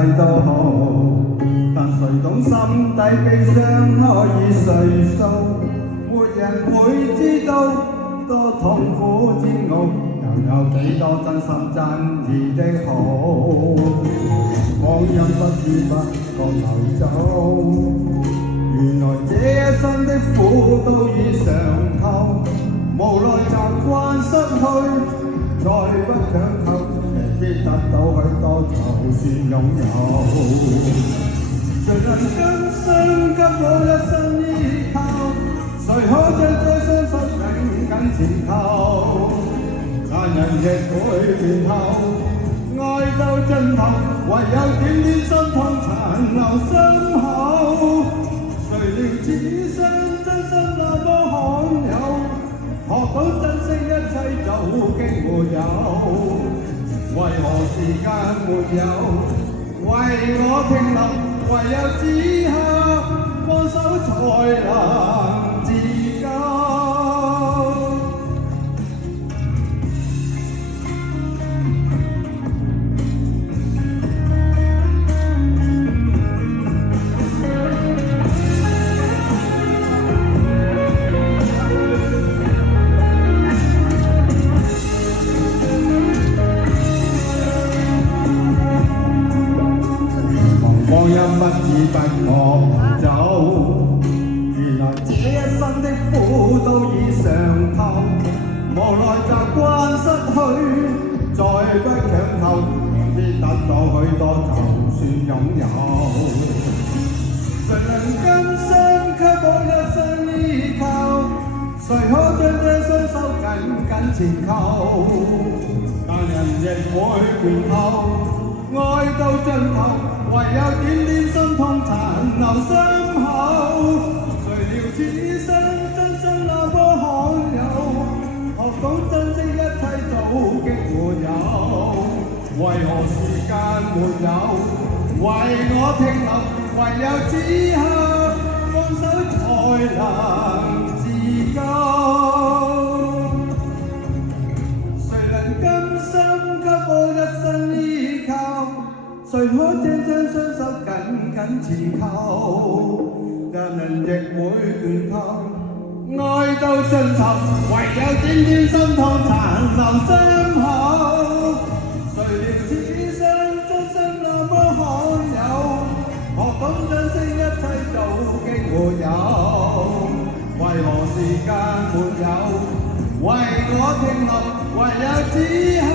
世都好，但誰懂心底悲傷可以誰訴？沒人會知道多痛苦煎熬，又有幾多真心真意的好？光陰不知不覺流走，原來這一生的苦都已嘗透，無奈習慣失去，再不強求，未必得到許多就算擁有。誰能甘心給我一生依靠？誰可將這雙手緊緊纏扣？但人亦會變後，愛到盡頭，唯有點點心痛殘留心口。誰料此生真心那麼罕有，學到珍惜一切早經沒有，為何時間沒有為我停留？唯有此刻放手才能自救。光陰不知不覺走，原來這一生的苦都已嘗透，無奈習慣失去，再不強求，未必得到許多就算擁有。誰能甘心給我一生依靠？誰可將這雙手緊緊纏扣？但人亦會變後，愛到盡頭，唯有點點心痛殘留心口。誰料此生真心那麼罕有，學懂珍惜一切早經沒有，為何時間沒有為我停留？唯有此刻放手才能自救。誰能甘心給我一生依靠？誰可將雙手緊緊纏扣？但人亦會斷透，愛到盡頭，唯有點點心痛殘留心口。誰料此生真心那麼罕有，學懂珍惜一切早經沒有，為何時間沒有為我停留？唯有此刻